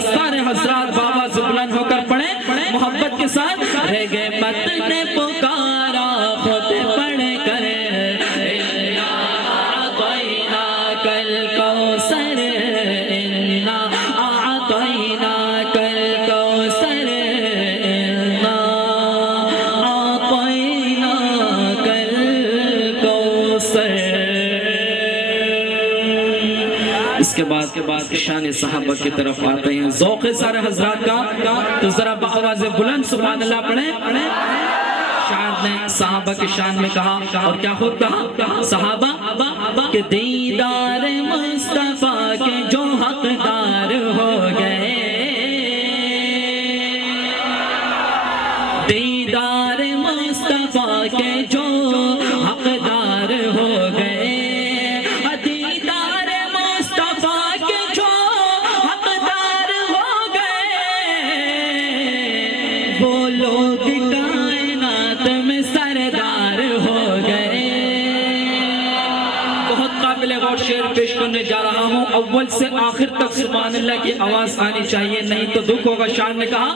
سارے حضرات بآواز بلند ہو کر پڑھیں محبت کے ساتھ. رگ مت نے پکارا خود پڑھ کر انا اعطیناک الکوثر انا اعطیناک الکوثر انا اعطیناک الکوثر. اس کے بعد شان صحابہ کی طرف آتے ہیں. ذوق سارے حضرات کا تو ذرا بآواز بلند سبحان اللہ پڑھیں. شاعر نے صحابہ کی شان میں کہا اور کیا خود کہا صحابہ کہ دیدار مصطفیٰ کے جو حقدار ہو گئے, دیدار مصطفیٰ کے جو حقدار ہو گئے, وہ لوگ کائنات میں سردار ہو گئے. بہت قابل غور شعر پیش کرنے جا رہا ہوں. اول سے آخر تک سبحان اللہ کی آواز آنی چاہیے, نہیں تو دکھ ہوگا. شاعر نے کہا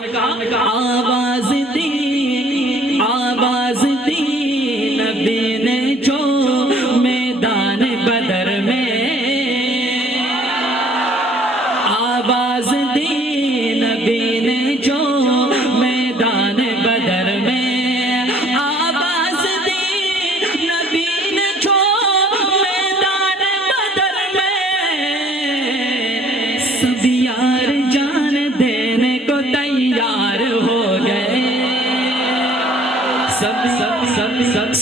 آواز دی نبی نے جو میدان بدر میں, آواز دی نبی نے جو میدان بدر میں, آواز دی نبی نے جو میدان بدر میں, سب یار جان دینے کو تیار ہو گئے,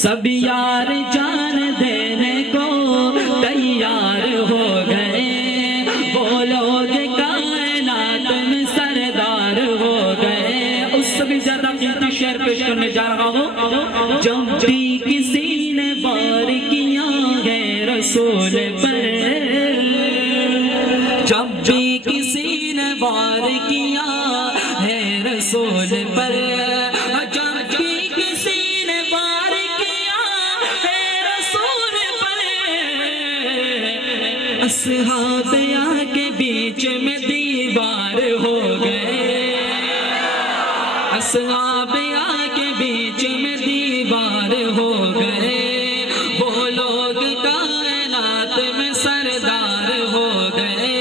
سب یار جان دینے کو تیار ہو گئے. وہ لوگ کائنات میں سردار ہو گئے. اس سے بھی زیادہ قیمتی شعر پیش کرنے جا رہا ہوں. جب بھی کسی نے وار کیا ہے رسول پر, جب بھی کسی نے وار کیا ہے رسول پر, جب بھی کسی نے وار کیا ہے رسول پر, اصحاب کے بیچ میں دیوار ہو گئے, اصحاب کے بیچ میں دیوار ہو گئے. وہ لوگ کائنات میں سردار ہو گئے,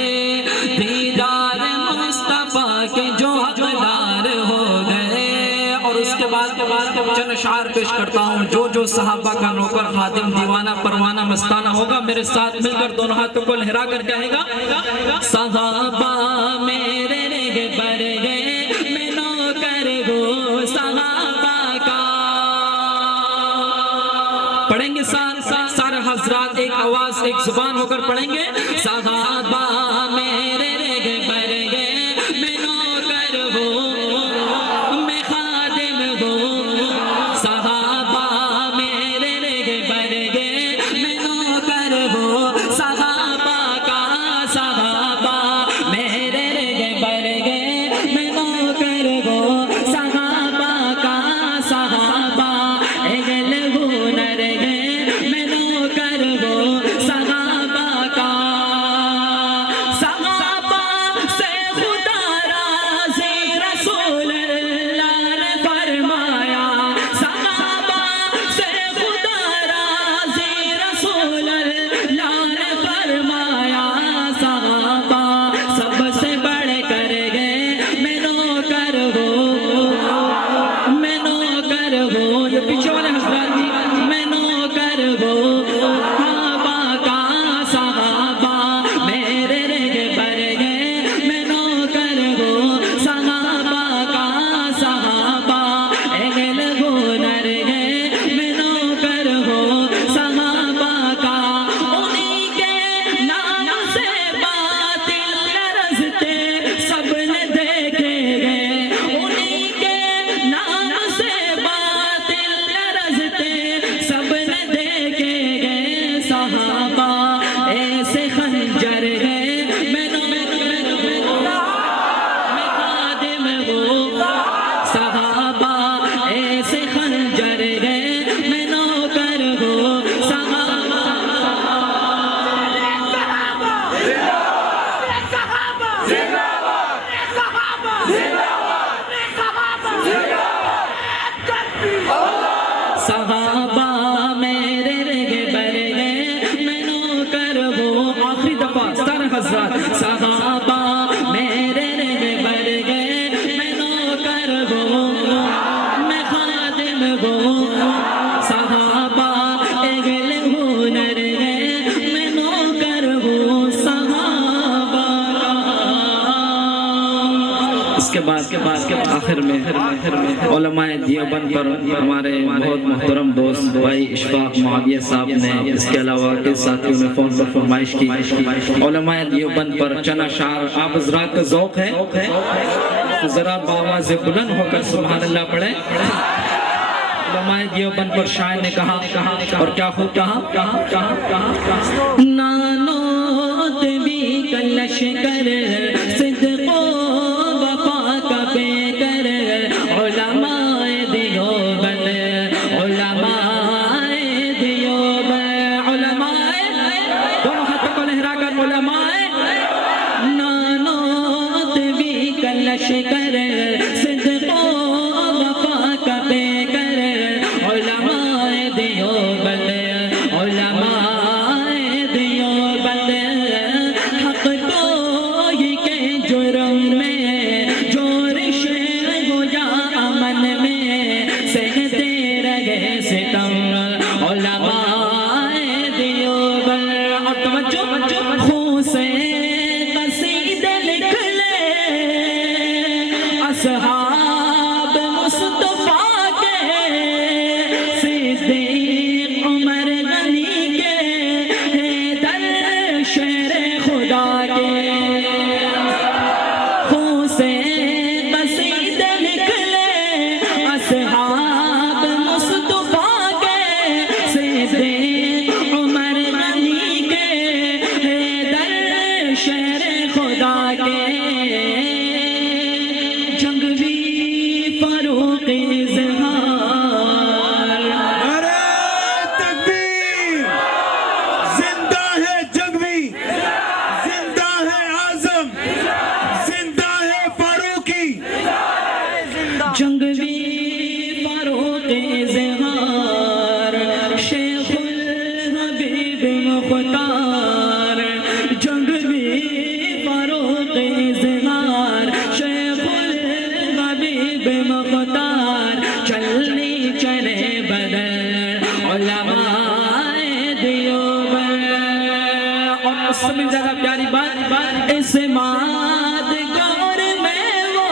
دیدار مصطفیٰ کے جو حقدار ہو گئے. اور اس کے بعد چند اشعار پیش کرتا ہوں. جو صحابہ کا نوکر خادم دیوانہ پروانہ مستانہ ہوگا میرے ساتھ مل کر دونوں ہاتھوں کو لہرا کر کہے گا صحابہ میرے رگ بر گئے میں نوکر ہوں صحابہ کا. پڑھیں گے سارے حضرات ایک آواز ایک زبان ہو کر پڑھیں گے. صحابہ میرے رگ بر گئے میں نوکر ہوں میں خادم ہوں, صحابہ میرے رگ بر گئے میں نوکر ہوں صحابہ کا, صحابہ میرے رگ بر گئے میں نوکر ہوں صحابہ کا, صحابہ اگل ہنر گئے میں نوکر ہوں صحابہ کا. صحابہ سے خدا راضی رسول اللہ نے فرمایا, صحابہ سے خدا راضی رسول اللہ نے فرمایا, صحابہ سب سے بڑھ کر گئے میں نوکر ہوں, میں نوکر ہوں. یہ پیچھے والے حضرات جی میں نوکر ہوں صحابہ کا, صحابہ میرے رگ بر گئے میں نوکر ہوں صحابہ کا, صحابہ اگل ہنر گئے میں نوکر ہوں صحابہ کا. انہی کے نام سے باطل لرزتے سب نے دیکھے گئے, انہی کے نام سے باطل لرزتے سب نے دیکھے گئے. صحابہ ایسے خنجر گئے میں خادم ہوں, صحابہ ایسے خنجر گئے میں نوکر ہوں صحابہ. اس کے بعد آخر میں علماء دیوبند پر ہمارے بہت محترم دوست بھائی اشفاق معاویہ صاحب نے، اس کے علاوہ کے ساتھیوں نے فون پر فرمائش کی علماء دیوبند پر چند اشعار آپ حضرات کا ذوق ہے ذرا بآواز بلند ہو کر سبحان اللہ پڑھیں۔ علماء دیوبند پر شاعر نے کہا اور کیا خوب کہا، نانو تبی کا لشکر صدق و وفا کا پیکر علماء دیوبند دونوں ہاتھوں کو لہرا کر علماء نانو تبی کا لشکر صدق و وفا کا پیکر علماء دیوبند حق کوئی کے جرم میں جورش ہو یا امن میں سہتے رہے ستم علماء دیوبند۔ اور توجہ خون سے قصیدے لکھ لے اصحاب مصطفیٰ کے، صدیق عمر غنی کے، حیدر شیر خدا کے۔ خون سے قصیدے لکھ لے اصحاب مصطفیٰ کے، صدیق عمر غنی کے، حیدر شیر خدا کے۔ جنگوی فاروق اظہار، نعرہ تکبیر، زندہ ہے جنگوی، زندہ ہے اعظم، زندہ ہے فاروقی۔ جنگوی فاروق اظہار، شیخ الحبیب مختار۔ جنگوی فاروق اظہار، شیخ الحبیب مختار۔ چلنی چلے بدل علماء دیوبند۔ اور اس سے بھی زیادہ پیاری بات، اس ماد گور میں وہ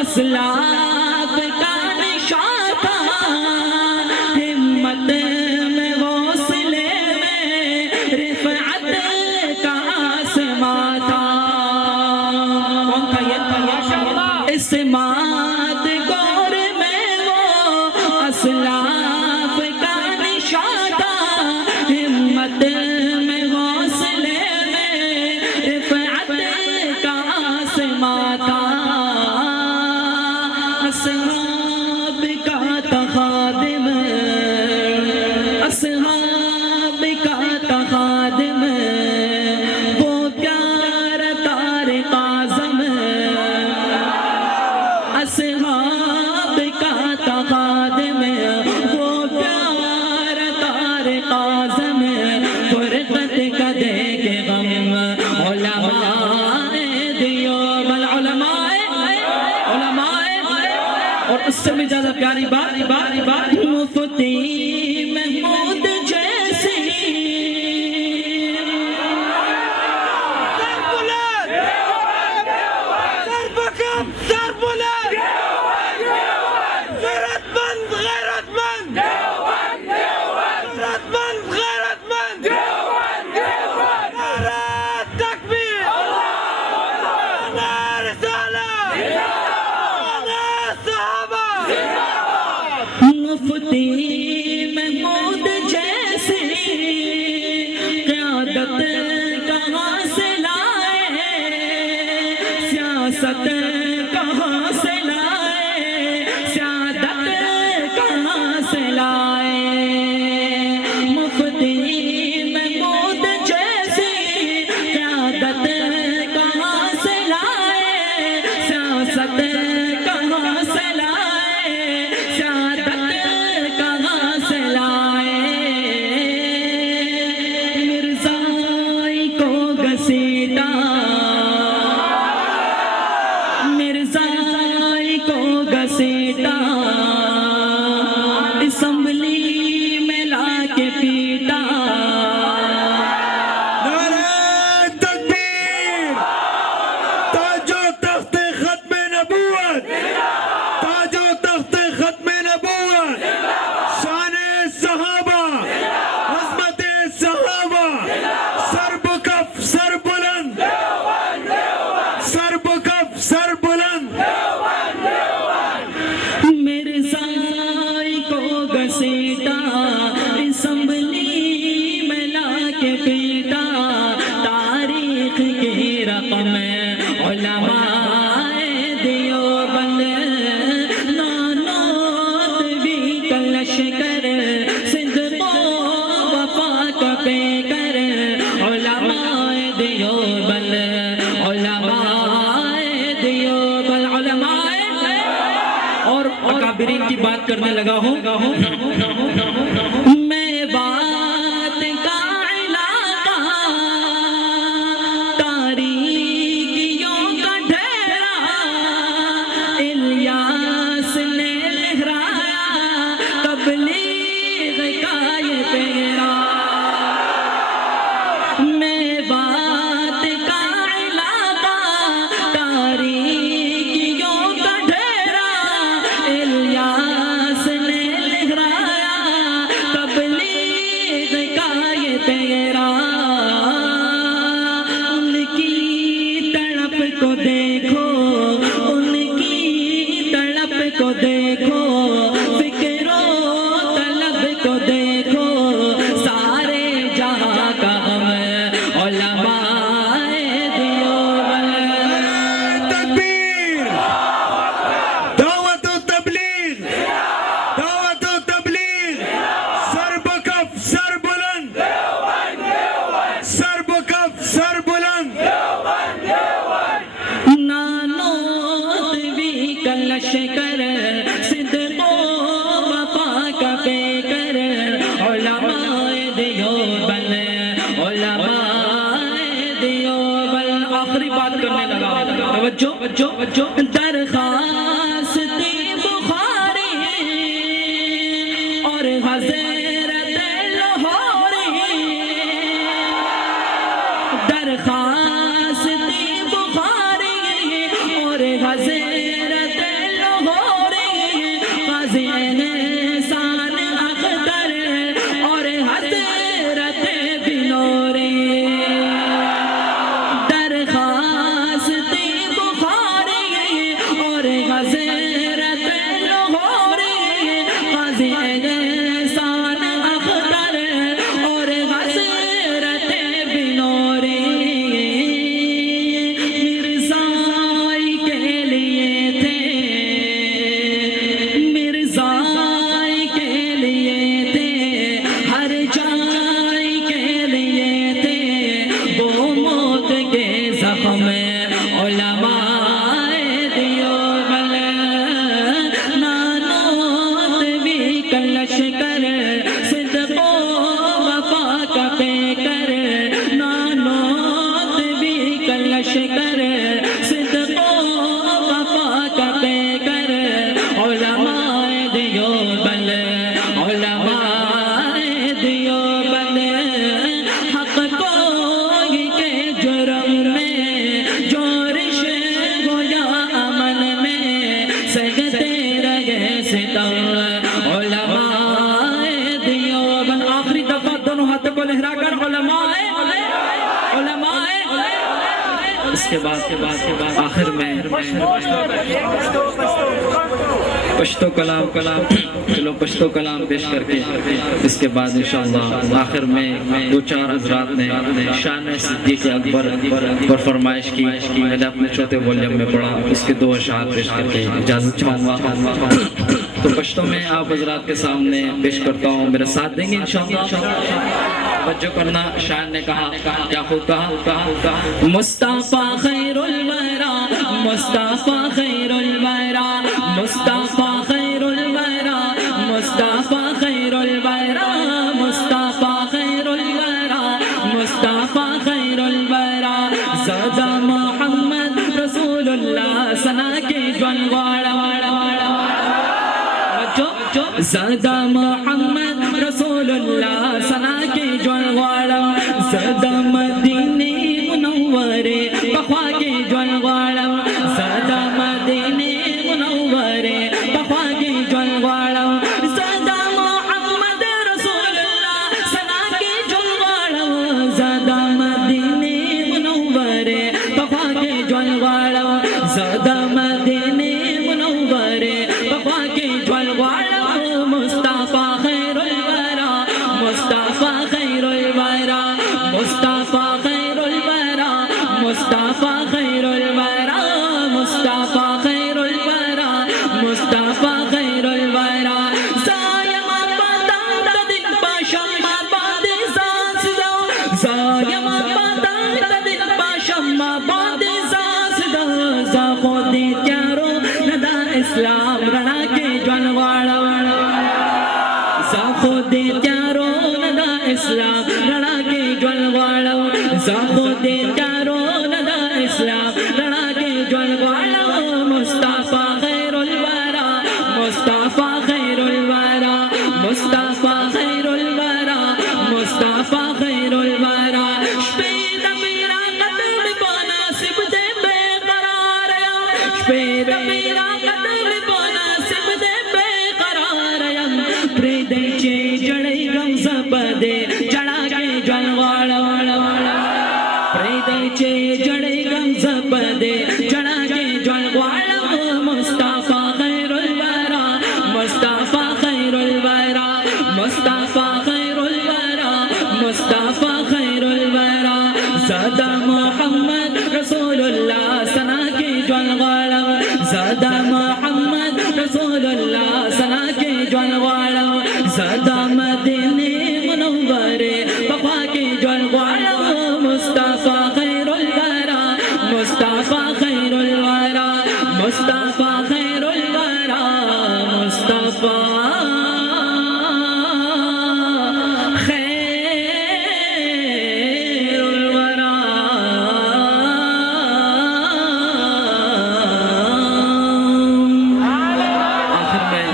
اسلاف کا نشان تھا، ہمت میں حوصلے میں رفعت کا آسمان تھا۔ کون تھا یہ؟ اس ماد گور میں وہ اسلاف کا نشان تھا، ہمت میں حوصلے میں رفعت کا آسمان تھا۔ اصحاب کا تخادم، اصحاب کا تخادم، وہ پیارا طارق اعظم۔ اصحاب کا تخادم، وہ پیارا طارق اعظم۔ فرقت کا دے کے غم علماء دیوبند، علماء اور اس سے بھی زیادہ پیاری بات، مفتی محمود جیسی سر بلند، سر بکم، سر بلند، غیرت مند، غیرت مند، غیرت مند، غیرت مند۔ نعرہ تکبیر، نعرہ رسالہ، نعرہ صحابہ۔ مفتی محمود جیسی قیادت کہاں سے لائے، سیاست کہاں سے لائے، سیادت کہاں سے لائے۔ مفتی محمود جیسی قیادت کہاں سے لائے، سیاست کہاں سے لائے، سیادت کہاں سے لائے۔ مرزائی کو گھسیٹا، مرزائی کو گھسیٹا، اسمبلی میں لا کے پیٹا۔ نعرہ تکبیر، تاج و تخت علماء دیوبند نانوتوی کا لشکر سندھ کو وفا کا پیکر علماء دیوبند علماء دیوبند علماء اور اکابرین کی بات کرنے لگا ہوں میوات کا علاقہ تاریکیوں کا ڈھیرا الیاس نے لہرایا تبلیغ کا یہ پیرا میوات کا علاقہ تاریکیوں کا ڈھیرا الیاس نے لہرایا تبلیغ کا یہ پیرا ان کی تڑپ کو دیکھو ان کی تڑپ کو دیکھو فکر و طلب کو دیکھو سارے جہاں کا ہم علماء دیوبند تکبیر دعوت و تبلیغ دعوت و تبلیغ سر بکف سر بلند سر بکف سر بلند نانوتوی کا لشکر سندھ کو وفا کا پیکر علماء دیوبند علماء دیوبند آخری بات کرنے لگا توجہ درخواست بخاری اور حضرت لاہوری درخواست بخاری اور حضرت لاہوری قاضی احسان اختر اور حضرت بنوری درخواست بخاری اور حضرت لاہوری قاضی احسان اختر اور حضرت بنوری مرزائی کے لیے تھے مرزائی کے لیے تھے ہر جائی کے لیے تھے وہ موت کے زخم علماء دیوبند نانوتوی کا لشکر سندھ کو وفا کا پیکر نانوتوی کا لشکر سندھ کو وفا کا پیکر علماء دیوبند علماء دیوبند حق کوئی کے جرم میں جورش گویا امن میں سہتے رہے ستم علماء دیوبند آخری دفعہ دونوں ہاتھوں کو لہرا کر علماء علماء اس کے بعد آخر میں پشتو کلام چلو پشتو کلام پیش کر کے اس کے بعد انشاءاللہ آخر میں دو چار حضرات نے شان صدیق اکبر پر فرمائش کی میں نے اپنے چھوٹے والیوم میں پڑھا اس کے دو اشعار پیش کر کے اجازت چاہوں گا تو پشتو میں آپ حضرات کے سامنے پیش کرتا ہوں میرا ساتھ دیں گے انشاءاللہ توجہ کرنا شان نے کہا کیا خوب کہا مصطفیٰ خیر الورا مصطفیٰ خیر الورا مصطفیٰ خیر الورا مصطفیٰ خیر الورا مصطفیٰ خیر الورا مصطفیٰ خیر الورا زادہ محمد رسول اللہ ثنا کے جلواڑا زادہ محمد رسول اللہ ثنا کے جلواڑا زادہ مدینہ منورے بخوا کے جلواڑا زادہ مدینہ منورے بخوا کے جلواڑا زادہ محمد رسول اللہ ثنا کے جلواڑا زادہ مدینہ منورے بخوا کے جلواڑا زادہ مدینہ منورے بخوا کے جلواڑا مصطفیٰ خیر الورا مصطفیٰ خیر الورا مصطفیٰ خیر الورا مصطفیٰ خیر الورا اسلام رڑا کے جلواڑا ساخو دے تیارو ندا اسلام رڑا کے جلواڑا ساخو دے تیارو ندا اسلام رڑا کے جلواڑا مصطفیٰ خیر الورا مصطفیٰ خیر الورا مصطفیٰ خیر الورا مصطفیٰ خیر الورا شپید میرا قدم بناسب دے بے قرار شپید میرا قدم بناسب دے بے قرار پریدے چے جڑے گم زبدے جڑا کے جلواڑا پریدے چے جڑے گم زبدے جڑا کے جلواڑا مصطفیٰ خیر الورا مصطفیٰ خیر الورا مصطفیٰ خیر الورا مصطفیٰ خیر الورا زادہ محمد رسول اللہ سنا کے جلواڑا زادہ محمد رسول اللہ سنا کے جلواڑا زادہ مدینے منورے وفا کے جلواڑا مصطفیٰ خیر الورا مصطفیٰ خیر الورا مصطفیٰ خیر الورا مصطفیٰ خیر الورا آخر میں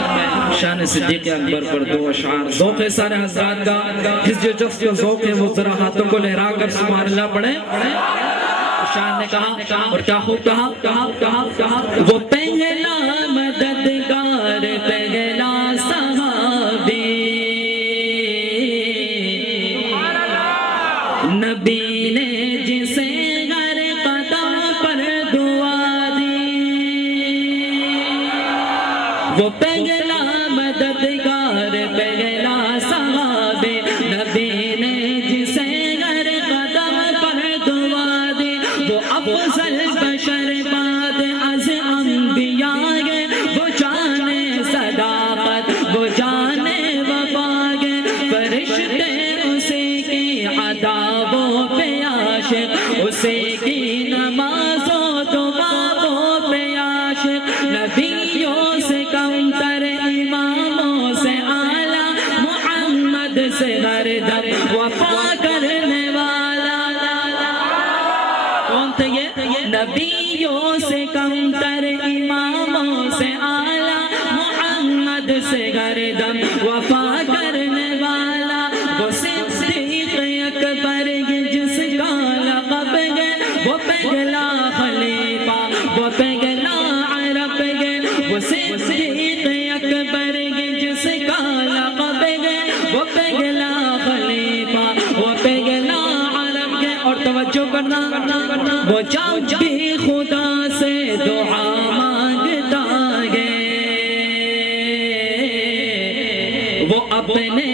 شان صدیق اکبر پر دو اشعار ذوق ہے سارے حضرات کا جس جو جس جو ذوق ہے وہ ذرا ہاتھوں کو لہرا کر سبحان اللہ پڑھیں شان نے کہا اور کیا خوب کہا وہ پہلا مددگار پہلا صحابی نبی نے جسے ہر قدم پر دعا دی وہ پہلا مددگار پہلا صحابی نبی نے جسے ہر قدم پر دعا دی وہ افضل بشر بعد از انبیاء گے وہ جانے صداقت وہ جانے وفا گے فرشتے اسی کی عذابوں پہ عاشق اسی کی نمازوں دعاؤں پہ عاشق نبیوں سے کم تر اماموں سے اعلیٰ محمد سے ہر دم وفا کرنے والا کون تھے یہ نبیوں سے کم تر اماموں سے اعلیٰ محمد سے ہر دم وفا کرنے والا وہ صدیق اکبر جس کا لقب ہے وہ پہلا خلیفہ وہ پہلا عرب ہے وہ صدیق اکبر جس کا لقب ہے وہ پہلا خلیفہ وہ پہلا عرب ہے اور توجہ کرنا وہ جب بھی خدا سے دعا مانگتا ہے وہ اپنے